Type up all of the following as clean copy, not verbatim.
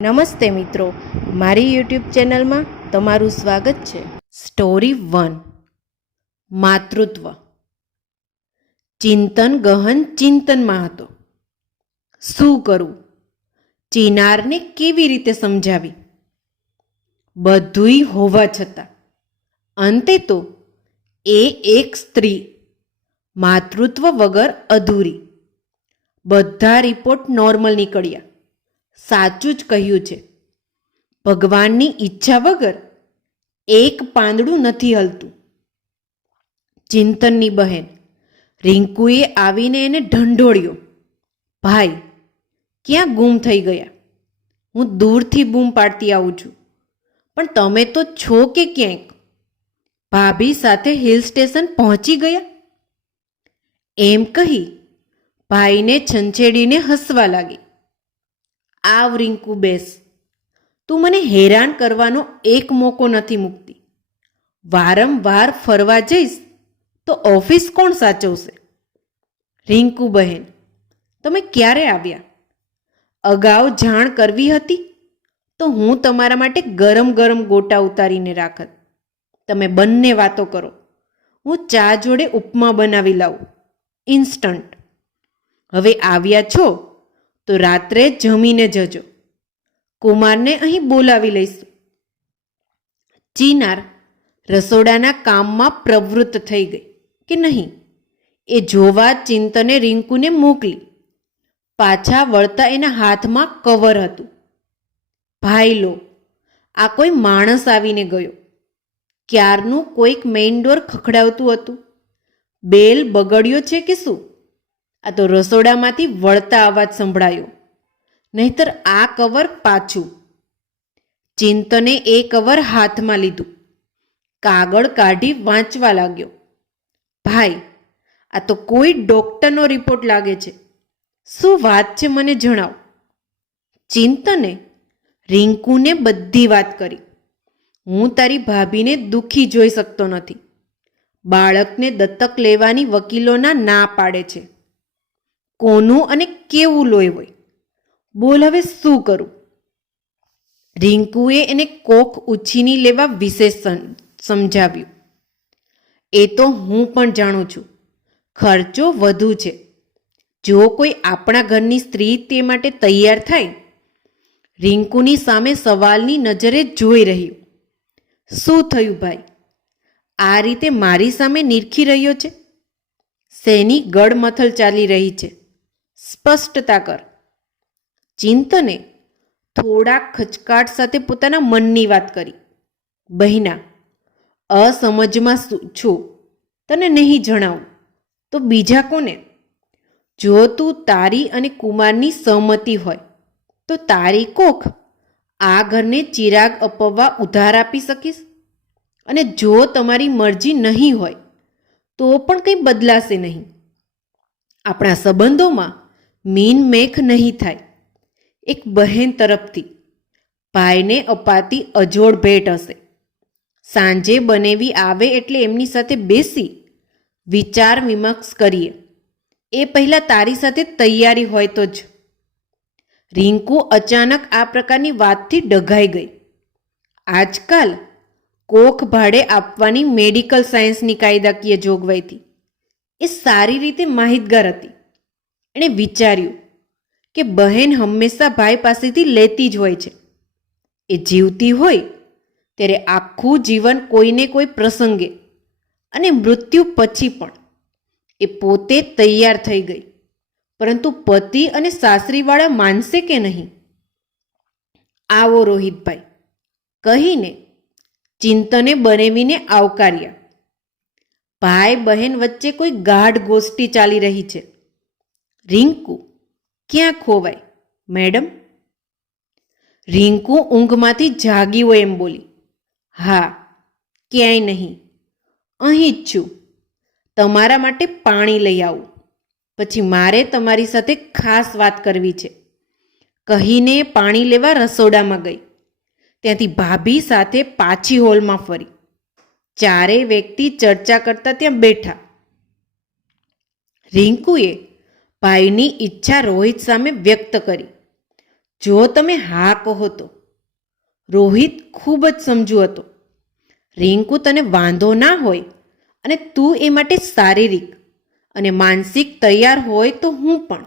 નમસ્તે મિત્રો, મારી યુટ્યુબ ચેનલમાં તમારું સ્વાગત છે. સ્ટોરી 1. માતૃત્વ. ચિંતન ગહન ચિંતનમાં હતો. શું કરું? ચિનારને કેવી રીતે સમજાવી? બધુંય હોવા છતાં અંતે તો એ એક સ્ત્રી, માતૃત્વ વગર અધૂરી. બધા રિપોર્ટ નોર્મલ નીકળ્યા. સાચું જ કહ્યું છે. ભગવાનની ઈચ્છા વગર એક પાંદડું નથી હલતું. ચિંતનની બહેન રિંકુએ આવીને એને ઢંઢોળ્યો. ભાઈ, ક્યાં ગુમ થઈ ગયા? હું દૂરથી બૂમ પાડતી આવું છું, પણ તમે તો છો કે ક્યાંક? ભાભી સાથે હિલ સ્ટેશન પહોંચી ગયા? એમ કહી ભાઈને છંછેડીને હસવા લાગી. આવ રિંકુ, બેસ. તું મને હેરાન કરવાનો એક મોકો નથી મૂકતી. વારંવાર ફરવા જઈશ તો ઓફિસ કોણ સાચવશે? રિંકુ બહેન, તમે ક્યારે આવ્યા? અગાઉ જાણ કરવી હતી તો હું તમારા માટે ગરમ ગરમ ગોટા ઉતારીને રાખત. તમે બંને વાતો કરો. હું ચા જોડે ઉપમા બનાવી લાવું, ઇન્સ્ટન્ટ. હવે આવ્યા છો તો રાત્રે જમીને જજો. કુમારને અહીં બોલાવી લઈશું. ચિનાર રસોડાના કામમાં પ્રવૃત્ત થઈ ગઈ કે નહીં એ જોવા ચિંતને રિંકુને મોકલી. પાછા વળતા એના હાથમાં કવર હતું. ભાઈ લો, આ કોઈ માણસ આવીને ગયો. ક્યારનું કોઈક મેઇન ડોર ખખડાવતું હતું. બેલ બગડ્યો છે કે શું? આ તો રસોડામાંથી વળતા અવાજ સંભળાયો. નહીતર આ કવર પાછું. ચિંતને એ કવર હાથમાં લીધું. કાગળ કાઢી વાંચવા લાગ્યો. ભાઈ, આ તો કોઈ ડોક્ટરનો રિપોર્ટ લાગે છે. શું વાત છે મને જણાવ. ચિંતને રિંકુને બધી વાત કરી. હું તારી ભાભીને દુઃખી જોઈ શકતો નથી. બાળકને દત્તક લેવાની વકીલોના ના પાડે છે. કોનું અને કેવું લોહી હોય? બોલ, હવે શું કરું? રિંકુએ એને કોખ ઉછીની લેવા વિશે સમજાવ્યું. એ તો હું પણ જાણું છું, ખર્ચો વધુ છે. જો કોઈ આપણા ઘરની સ્ત્રી તે માટે તૈયાર થાય. રિંકુની સામે સવાલની નજરે જોઈ રહ્યું. શું થયું ભાઈ? આ રીતે મારી સામે નિરખી રહ્યો છે? શેની ગળમથલ ચાલી રહી છે? સ્પષ્ટતા કર. ચિંતને થોડા ખચકાટ સાથે પોતાના મનની વાત કરી. બહેના, અસમજમાં છું. તને નહીં જણાવું તો બીજા કોને? જો તું તારી અને કુમારની સહમતિ હોય તો તારી કોખ આ ઘરને ચિરાગ અપવવા ઉધાર આપી શકીશ. અને જો તમારી મરજી નહીં હોય તો પણ કંઈ બદલાશે નહીં. આપણા સંબંધોમાં મીન મેખ નહીં થાય. એક બહેન તરફથી ભાઈને અપાતી અજોડ ભેટ હશે. સાંજે બનેવી આવે એટલે એમની સાથે બેસી વિચાર વિમર્શ કરીએ. એ પહેલાં તારી સાથે તૈયારી હોય તો જ. રિંકુ અચાનક આ પ્રકારની વાતથી ડઘાઈ ગઈ. આજકાલ કોખ ભાડે આપવાની મેડિકલ સાયન્સની કાયદાકીય જોગવાઈથી એ સારી રીતે માહિતગાર હતી. એણે વિચાર્યું કે બહેન હંમેશા ભાઈ પાસેથી લેતી જ હોય છે. એ જીવતી હોય ત્યારે આખું જીવન કોઈને કોઈ પ્રસંગે અને મૃત્યુ પછી પણ એ પોતે તૈયાર થઈ ગઈ. પરંતુ પતિ અને સાસરીવાળા માનશે કે નહીં? આવો રોહિતભાઈ, કહીને ચિંતને બનેવીને આવકાર્યા. ભાઈ બહેન વચ્ચે કોઈ ગાઢ ગોષ્ઠી ચાલી રહી છે. રિંકુ ક્યાં ખોવાય મેડમ? રિંકુ ઊંઘમાંથી જાગી હોય એમ બોલી. હા, ક્યાંય નહીં, અહીં જ છું. તમારા માટે પાણી લઈ આવું, પછી મારે તમારી સાથે ખાસ વાત કરવી છે. કહીને પાણી લેવા રસોડામાં ગઈ. ત્યાંથી ભાભી સાથે પાછી હોલમાં ફરી. ચારેય વ્યક્તિ ચર્ચા કરતા ત્યાં બેઠા. રિંકુએ ભાઈની ઈચ્છા રોહિત સામે વ્યક્ત કરી. જો તમે હા કહો તો. રોહિત ખૂબ જ સમજુ હતો. રિંકુ, તને વાંધો ના હોય અને તું એ માટે શારીરિક અને માનસિક તૈયાર હોય તો હું પણ.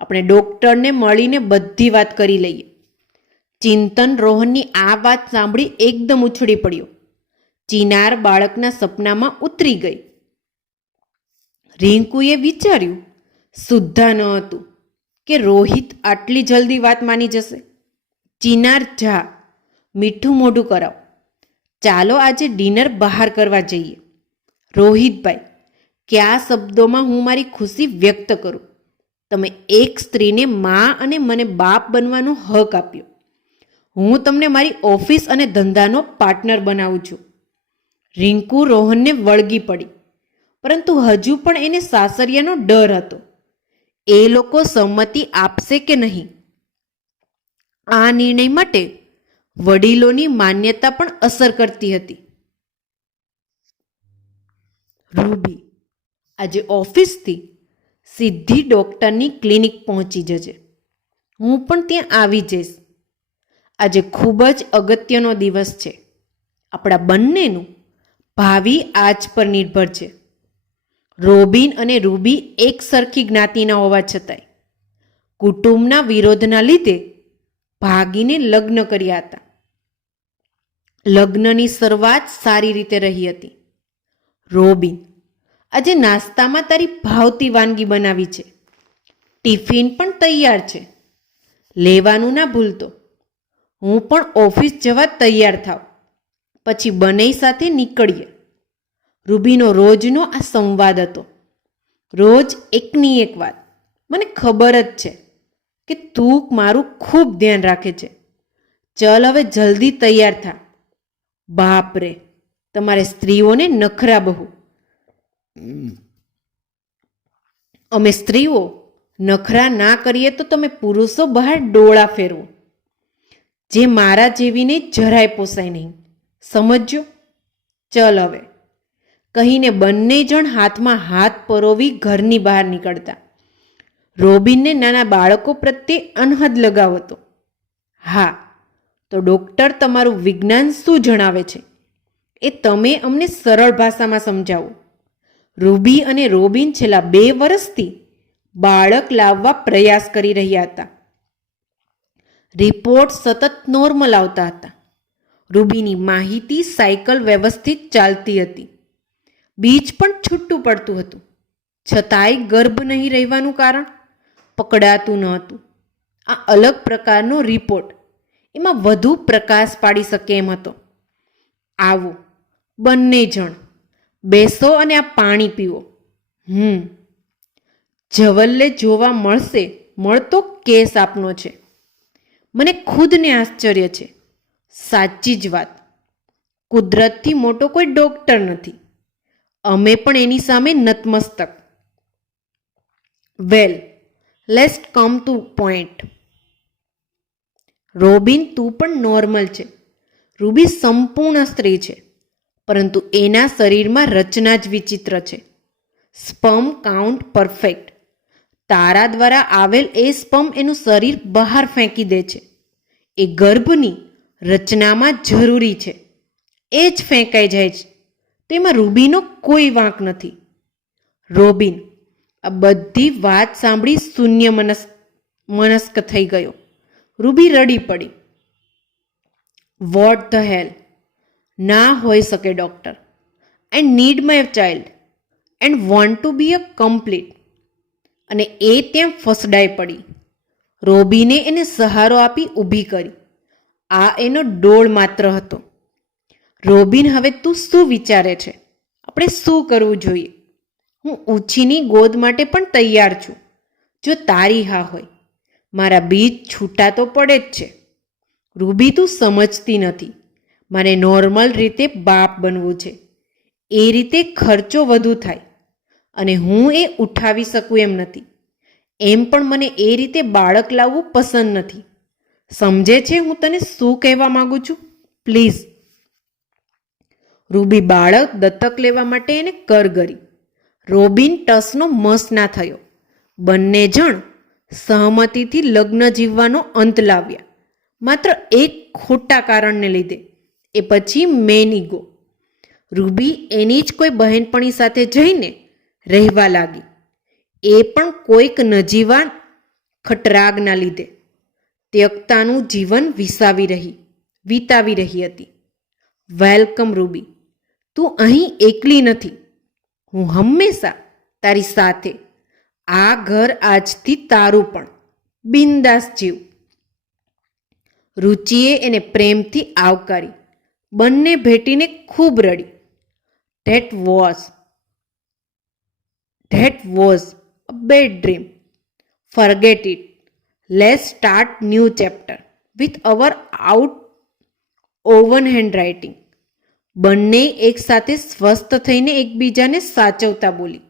આપણે ડૉક્ટરને મળીને બધી વાત કરી લઈએ. ચિંતન રોહનની આ વાત સાંભળી એકદમ ઉછળી પડ્યો. ચિનાર બાળકના સપનામાં ઉતરી ગઈ. રિંકુએ વિચાર્યું સુદ્ધા ન હતું કે રોહિત આટલી જલ્દી વાત માની જશે. ચિનાર, જા, મીઠું મોઢું કરાવ. ચાલો આજે ડિનર બહાર કરવા જઈએ. રોહિતભાઈ, કયા શબ્દોમાં હું મારી ખુશી વ્યક્ત કરું. તમે એક સ્ત્રીને મા અને મને બાપ બનવાનો હક આપ્યો. હું તમને મારી ઓફિસ અને ધંધાનો પાર્ટનર બનાવું છું. રિંકુ રોહનને વળગી પડી, પરંતુ હજુ પણ એને સાસરિયાનો ડર હતો. એ લોકો સંમતિ આપશે કે નહીં? આ નિર્ણય માટે વડીલોની માન્યતા પણ અસર કરતી હતી. રૂબી, આજે ઓફિસથી સીધી ડૉક્ટરની ક્લિનિક પહોંચી જજે. હું પણ ત્યાં આવી જઈશ. આજે ખૂબ જ અગત્યનો દિવસ છે. આપણા બંનેનું ભાવિ આજ પર નિર્ભર છે. રોબિન અને રૂબી એક સરખી જ્ઞાતિના હોવા છતાંય કુટુંબના વિરોધના લીધે ભાગીને લગ્ન કર્યા હતા. લગ્નની શરૂઆત સારી રીતે રહી હતી. રોબિન, આજે નાસ્તામાં તારી ભાવતી વાનગી બનાવી છે. ટિફિન પણ તૈયાર છે. લેવાનું ના ભૂલતો. હું પણ ઓફિસ જવા તૈયાર થાવ. પછી બંને સાથે નીકળીએ. રૂબીનો રોજનો આ સંવાદ હતો. રોજ એકની એક વાત. મને ખબર જ છે કે તું મારું ખૂબ ધ્યાન રાખે છે. ચલ હવે જલ્દી તૈયાર થા. બાપ રે, તમારે સ્ત્રીઓને નખરા બહુ. અમે સ્ત્રીઓ નખરા ના કરીએ તો તમે પુરુષો બહાર ડોળા ફેરવો. જે મારા જેવીને જરાય પોસાય નહીં, સમજજો. ચલ હવે, કહીને બંને જણ હાથમાં હાથ પરોવી ઘરની બહાર નીકળતા. રોબિનને નાના બાળકો પ્રત્યે અનહદ લગાવ હતો. હા, તો ડૉક્ટર તમારું વિજ્ઞાન શું જણાવે છે એ તમે અમને સરળ ભાષામાં સમજાવો. રૂબી અને રોબિન છેલ્લા 2 વર્ષથી બાળક લાવવા પ્રયાસ કરી રહ્યા હતા. રિપોર્ટ સતત નોર્મલ આવતા હતા. રૂબીની માહિતી સાયકલ વ્યવસ્થિત ચાલતી હતી. બીજ પણ છૂટું પડતું હતું. છતાંય ગર્ભ નહીં રહેવાનું કારણ પકડાતું ન હતું. આ અલગ પ્રકારનો રિપોર્ટ એમાં વધુ પ્રકાશ પાડી શકે એમ હતો. આવો બંને જણ બેસો અને આ પાણી પીવો. જવલ્લે જોવા મળતો કેસ આપનો છે. મને ખુદને આશ્ચર્ય છે. સાચી જ વાત. કુદરતથી મોટો કોઈ ડૉક્ટર નથી. અમે પણ એની સામે નતમસ્તક. Well, let's come to point. Robin, તું પણ નોર્મલ છે. રૂબી સંપૂર્ણ સ્ત્રી છે, પરંતુ એના શરીરમાં રચના જ વિચિત્ર છે. Sperm count perfect. તારા દ્વારા આવેલ એ સ્પર્મ એનું શરીર બહાર ફેંકી દે છે. એ ગર્ભની રચનામાં જરૂરી છે. એ જ ફેંકાઈ જાય છે. તેમાં રૂબીનો કોઈ વાંક નથી. રોબિન આ બધી વાત સાંભળી શૂન્ય મનસ્ક થઈ ગયો. રૂબી રડી પડી. What the hell! ના હોઈ શકે doctor. I need my child and want to be a complete. અને એ ત્યાં ફસડાઈ પડી. રોબીને એને સહારો આપી ઊભી કરી. આ એનો ડોળ માત્ર હતો. રોબિન, હવે તું શું વિચારે છે? આપણે શું કરવું જોઈએ? હું ઉછીની ગોદ માટે પણ તૈયાર છું, જો તારી હા હોય. મારા બીજ છૂટા તો પડે જ છે. રૂબી, તું સમજતી નથી. મારે નોર્મલ રીતે બાપ બનવું છે. એ રીતે ખર્ચો વધુ થાય અને હું એ ઉઠાવી શકું એમ નથી. એમ પણ મને એ રીતે બાળક લાવવું પસંદ નથી. સમજે છે હું તને શું કહેવા માંગુ છું? પ્લીઝ. રૂબી બાળક દત્તક લેવા માટે એને કરગરી. રોબિન ટસનો મસ ના થયો. બંને જણ સહમતિથી લગ્ન જીવવાનો અંત લાવ્યા, માત્ર એક ખોટા કારણને લીધે, એ પછી મેન ઈગો. રૂબી એની જ કોઈ બહેનપણી સાથે જઈને રહેવા લાગી, એ પણ કોઈક નજીવા ખટરાગના લીધે. ત્યક્તાનું જીવન વિતાવી રહી હતી. વેલકમ રૂબી, તું અહીં એકલી નથી. હું હંમેશા તારી સાથે. આ ઘર આજથી તારું પણ. બિંદાસ જીવ. રુચિએ એને પ્રેમથી આવકારી. બંને ભેટીને ખૂબ રડી. That was a bad dream. Forget it. Let's start new chapter with our own handwriting. બંને એકસાથે સ્વસ્થ થઈને એકબીજાને સાચવતા બોલી.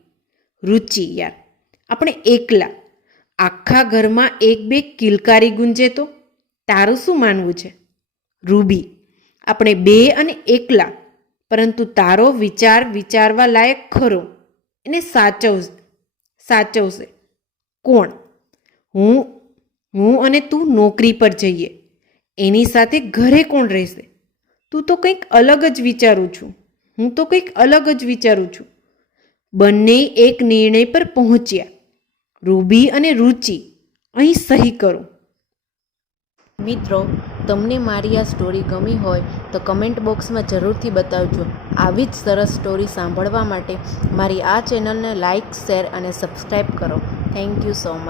રુચિ, યાર, આપણે એકલા. આખા ઘરમાં એક બે કિલકારી ગુંજે તો તારું શું માનવું છે? રૂબી, આપણે બે અને એકલા, પરંતુ તારો વિચારવા લાયક ખરો. એને સાચવશે કોણ? હું અને તું નોકરી પર જઈએ, એની સાથે ઘરે કોણ રહેશે? હું તો કંઈક અલગ જ વિચારું છું. બંને એક નિર્ણય પર પહોંચ્યા. રૂબી અને રુચિ, અહીં સહી કરો. મિત્રો, તમને મારી આ સ્ટોરી ગમી હોય તો કમેન્ટ બોક્સમાં જરૂરથી બતાવજો. આવી જ સરસ સ્ટોરી સાંભળવા માટે મારી આ ચેનલને લાઇક, શેર અને સબસ્ક્રાઈબ કરો. Thank you so much.